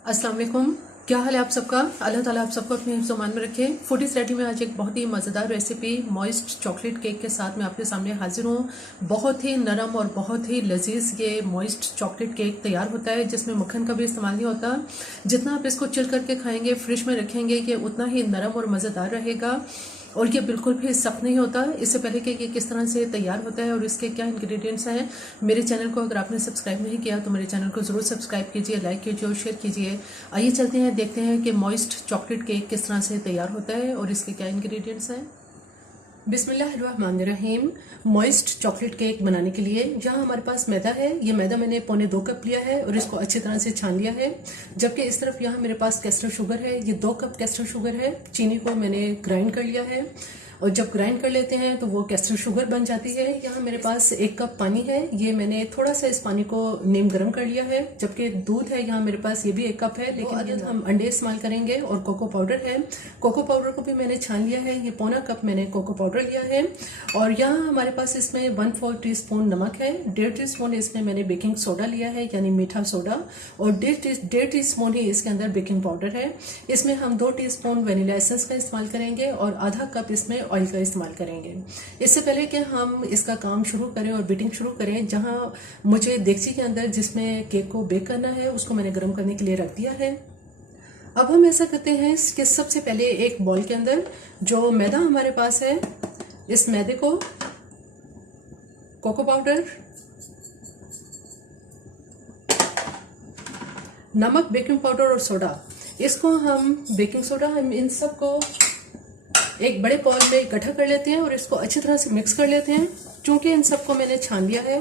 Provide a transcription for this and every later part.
अस्सलाम वालेकुम। क्या हाल है आप सबका? अल्लाह ताला आप सबको अपने हिफ्ज़-ओ-मान में रखे। फूडीज रेडी में आज एक बहुत ही मज़ेदार रेसिपी मॉइस्ट चॉकलेट केक के साथ मैं आपके सामने हाजिर हूँ। बहुत ही नरम और बहुत ही लजीज ये मॉइस्ट चॉकलेट केक तैयार होता है, जिसमें मक्खन का भी इस्तेमाल नहीं होता। जितना आप इसको चिल करके खाएंगे, फ्रिज में रखेंगे, ये उतना ही नरम और मज़ेदार रहेगा और ये बिल्कुल भी सख्त नहीं होता। इससे पहले कि ये किस तरह से तैयार होता है और इसके क्या इंग्रेडिएंट्स हैं, मेरे चैनल को अगर आपने सब्सक्राइब नहीं किया तो मेरे चैनल को ज़रूर सब्सक्राइब कीजिए, लाइक कीजिए और शेयर कीजिए। आइए चलते हैं, देखते हैं कि मॉइस्ट चॉकलेट केक किस तरह से तैयार होता है और इसके क्या इंग्रेडिएंट्स हैं। बिस्मिल्लाहिर्रहमानिर्रहीम। मॉइस्ट चॉकलेट केक बनाने के लिए यहाँ हमारे पास मैदा है। ये मैदा मैंने पौने 2 कप लिया है और इसको अच्छी तरह से छान लिया है। जबकि इस तरफ यहाँ मेरे पास कैस्टर शुगर है। ये 2 कप कैस्टर शुगर है। चीनी को मैंने ग्राइंड कर लिया है और जब ग्राइंड कर लेते हैं तो वो कैस्टर शुगर बन जाती है। यहाँ मेरे पास 1 कप पानी है। ये मैंने थोड़ा सा इस पानी को नीम गर्म कर लिया है। जबकि दूध है यहाँ मेरे पास, ये भी 1 कप है, लेकिन हम अंडे इस्तेमाल करेंगे और कोको पाउडर है। कोको पाउडर को भी मैंने छान लिया है। ये पौना कप मैंने कोको पाउडर लिया है। और यहाँ हमारे पास इसमें 1/4 टीस्पून नमक है। 1.5 टीस्पून इसमें मैंने बेकिंग सोडा लिया है, यानी मीठा सोडा, और 1.5 टीस्पून ही इसके अंदर बेकिंग पाउडर है। इसमें हम 2 टीस्पून वेनिला एसेंस का इस्तेमाल करेंगे और आधा कप इसमें ऑयल का इस्तेमाल करेंगे। इससे पहले कि हम इसका काम शुरू करें और बीटिंग शुरू करें, जहां मुझे देगची के अंदर जिसमें केक को बेक करना है उसको मैंने गर्म करने के लिए रख दिया है। अब हम ऐसा करते हैं कि सबसे पहले एक बॉल के अंदर जो मैदा हमारे पास है, इस मैदे को कोको पाउडर, नमक, बेकिंग पाउडर और सोडा, इसको हम बेकिंग सोडा, हम इन सब को एक बड़े बॉल में इकट्ठा कर लेते हैं और इसको अच्छी तरह से मिक्स कर लेते हैं। क्योंकि इन सबको मैंने छान लिया है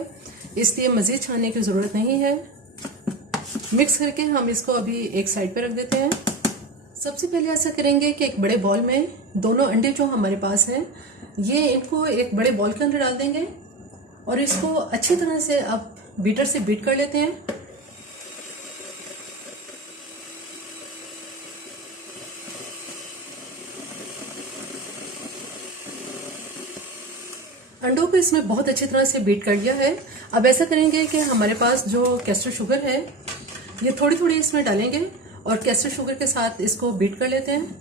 इसलिए मज़ीद छानने की ज़रूरत नहीं है। मिक्स करके हम इसको अभी एक साइड पे रख देते हैं। सबसे पहले ऐसा करेंगे कि एक बड़े बॉल में दोनों अंडे जो हमारे पास हैं, ये इनको एक बड़े बॉल के अंदर डाल देंगे और इसको अच्छी तरह से अब बीटर से बीट कर लेते हैं। अंडों को इसमें बहुत अच्छी तरह से बीट कर लिया है। अब ऐसा करेंगे कि हमारे पास जो कैस्टर शुगर है ये थोड़ी थोड़ी इसमें डालेंगे और कैस्टर शुगर के साथ इसको बीट कर लेते हैं।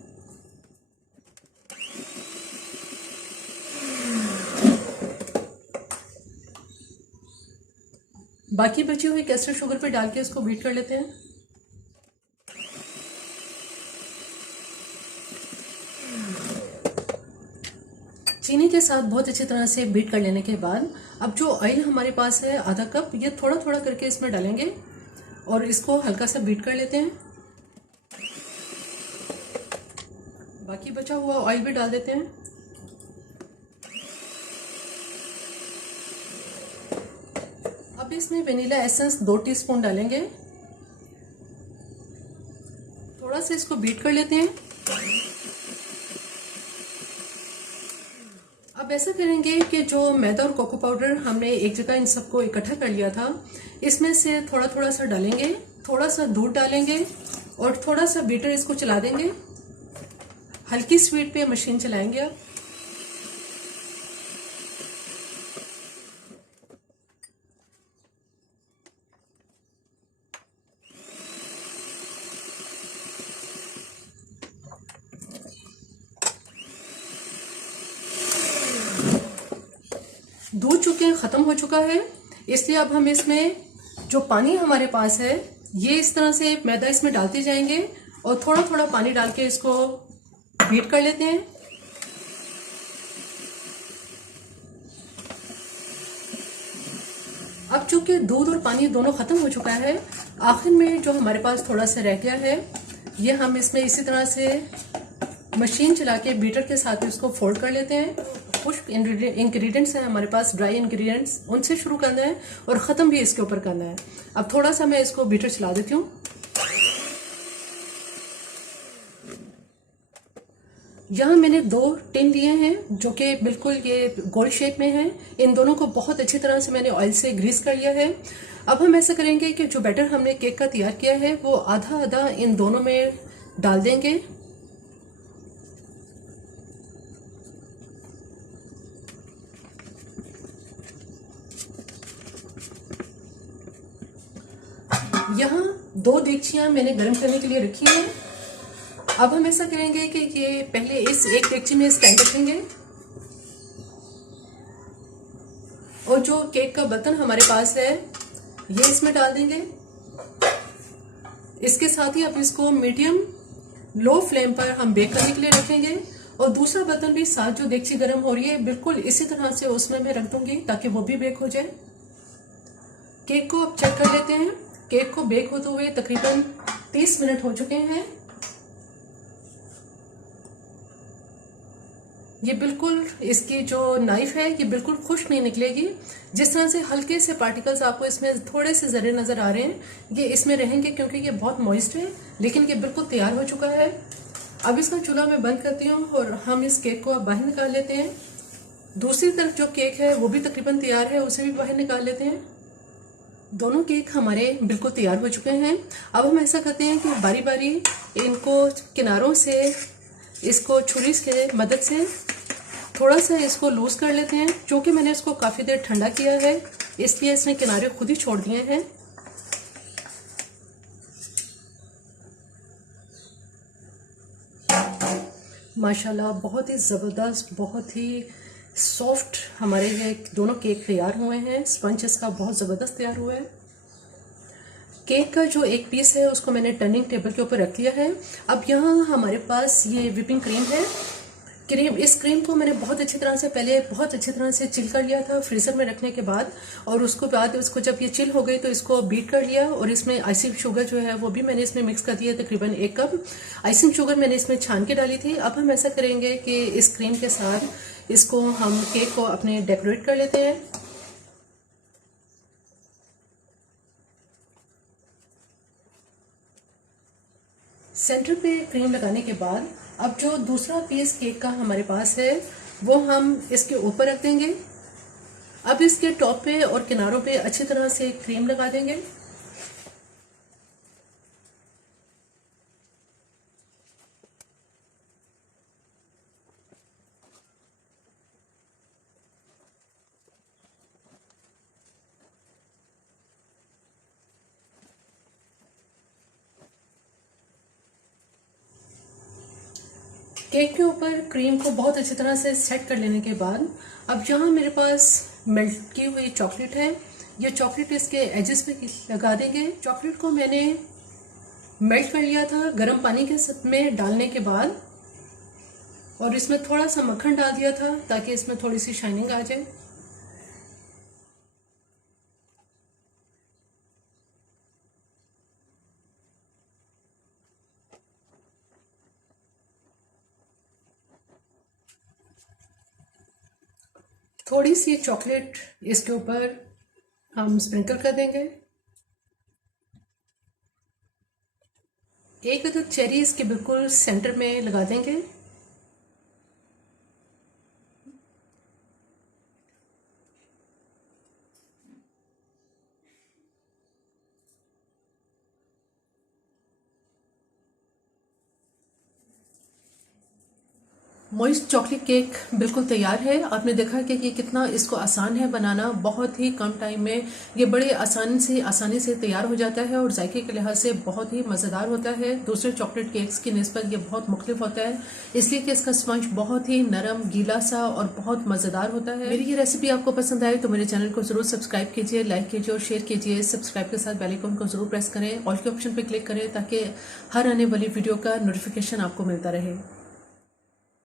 बाकी बची हुई कैस्टर शुगर पे डाल के इसको बीट कर लेते हैं। चीनी के साथ बहुत अच्छी तरह से बीट कर लेने के बाद अब जो ऑयल हमारे पास है आधा कप, ये थोड़ा थोड़ा करके इसमें डालेंगे और इसको हल्का सा बीट कर लेते हैं। बाकी बचा हुआ ऑयल भी डाल देते हैं। अब इसमें वेनिला एसेंस 2 टीस्पून डालेंगे। थोड़ा सा इसको बीट कर लेते हैं। अब ऐसा करेंगे कि जो मैदा और कोको पाउडर हमने एक जगह इन सबको इकट्ठा कर लिया था, इसमें से थोड़ा थोड़ा सा डालेंगे, थोड़ा सा दूध डालेंगे और थोड़ा सा बीटर इसको चला देंगे। हल्की स्पीड पे मशीन चलाएंगे आप। दूध चूंकि खत्म हो चुका है इसलिए अब हम इसमें जो पानी हमारे पास है ये इस तरह से मैदा इसमें डालते जाएंगे और थोड़ा थोड़ा पानी डाल के इसको बीट कर लेते हैं। अब चूंकि दूध और पानी दोनों खत्म हो चुका है, आखिर में जो हमारे पास थोड़ा सा रह गया है ये हम इसमें इसी तरह से मशीन चला के बीटर के साथ इसको फोल्ड कर लेते हैं। कुछ इंग्रेडिएंट्स हैं हमारे पास, ड्राई इंग्रेडिएंट्स, उनसे शुरू करना है और ख़त्म भी इसके ऊपर करना है। अब थोड़ा सा मैं इसको बीटर चला देती हूँ। यहाँ मैंने 2 टिन लिए हैं जो कि बिल्कुल ये गोल शेप में हैं। इन दोनों को बहुत अच्छी तरह से मैंने ऑयल से ग्रीस कर लिया है। अब हम ऐसा करेंगे कि जो बैटर हमने केक का तैयार किया है वो आधा आधा इन दोनों में डाल देंगे। यहाँ 2 देगचियाँ मैंने गर्म करने के लिए रखी हैं। अब हम ऐसा करेंगे कि ये पहले इस एक देगची में स्टैंड रखेंगे और जो केक का बर्तन हमारे पास है ये इसमें डाल देंगे। इसके साथ ही अब इसको मीडियम लो फ्लेम पर हम बेक करने के लिए रखेंगे और दूसरा बर्तन भी साथ जो देगची गर्म हो रही है बिल्कुल इसी तरह से उसमें मैं रख दूंगी ताकि वो भी बेक हो जाए। केक को अब चेक कर लेते हैं। केक को बेक होते हुए तकरीबन 30 मिनट हो चुके हैं। ये बिल्कुल इसकी जो नाइफ है ये बिल्कुल खुश्क नहीं निकलेगी। जिस तरह से हल्के से पार्टिकल्स आपको इसमें थोड़े से जरे नजर आ रहे हैं ये इसमें रहेंगे क्योंकि ये बहुत मॉइस्ट है, लेकिन ये बिल्कुल तैयार हो चुका है। अब इसका चूल्हा मैं बंद करती हूँ और हम इस केक को अब बाहर निकाल लेते हैं। दूसरी तरफ जो केक है वो भी तकरीबन तैयार है, उसे भी बाहर निकाल लेते हैं। दोनों केक हमारे बिल्कुल तैयार हो चुके हैं। अब हम ऐसा करते हैं कि बारी बारी इनको किनारों से इसको छुरी के मदद से थोड़ा सा इसको लूज कर लेते हैं। क्योंकि मैंने इसको काफ़ी देर ठंडा किया है इसलिए इसने किनारे खुद ही छोड़ दिए हैं। माशाल्लाह बहुत ही ज़बरदस्त, बहुत ही सॉफ्ट हमारे ये दोनों केक तैयार हुए हैं। स्पंज इसका बहुत ज़बरदस्त तैयार हुआ है। केक का जो एक पीस है उसको मैंने टर्निंग टेबल के ऊपर रख लिया है। अब यहाँ हमारे पास ये व्हिपिंग क्रीम है। इस क्रीम को मैंने बहुत अच्छी तरह से चिल कर लिया था फ्रीजर में रखने के बाद, और उसको जब ये चिल हो गई तो इसको बीट कर लिया और इसमें आइसिंग शुगर जो है वो भी मैंने इसमें मिक्स कर दिया। तकरीबन 1 कप आइसिंग शुगर मैंने इसमें छान के डाली थी। अब हम ऐसा करेंगे कि इस क्रीम के साथ इसको हम केक को अपने डेकोरेट कर लेते हैं। सेंटर पे क्रीम लगाने के बाद अब जो दूसरा पीस केक का हमारे पास है वो हम इसके ऊपर रख देंगे। अब इसके टॉप पे और किनारों पे अच्छी तरह से क्रीम लगा देंगे। केक के ऊपर क्रीम को बहुत अच्छी तरह से सेट कर लेने के बाद अब जहाँ मेरे पास मेल्ट की हुई चॉकलेट है ये चॉकलेट इसके एजेस पे लगा देंगे। चॉकलेट को मैंने मेल्ट कर लिया था गर्म पानी के में डालने के बाद, और इसमें थोड़ा सा मक्खन डाल दिया था ताकि इसमें थोड़ी सी शाइनिंग आ जाए। थोड़ी सी चॉकलेट इसके ऊपर हम स्प्रिंकल कर देंगे। एक अदद चेरी इसके बिल्कुल सेंटर में लगा देंगे। मॉइस्ट चॉकलेट केक बिल्कुल तैयार है। आपने देखा कि ये कितना इसको आसान है बनाना। बहुत ही कम टाइम में ये बड़े आसानी से तैयार हो जाता है और जायके के लिहाज से बहुत ही मज़ेदार होता है। दूसरे चॉकलेट केक्स की निस्बत ये बहुत मुख्तलिफ होता है इसलिए कि इसका स्पंज बहुत ही नरम गीला सा और बहुत मज़ेदार होता है। मेरी ये रेसिपी आपको पसंद आए तो मेरे चैनल को जरूर सब्सक्राइब कीजिए, लाइक कीजिए और शेयर कीजिए। सब्सक्राइब के साथ बेल आइकन को जरूर प्रेस करें, ऑल के ऑप्शन पर क्लिक करें ताकि हर आने वाली वीडियो का नोटिफिकेशन आपको मिलता रहे।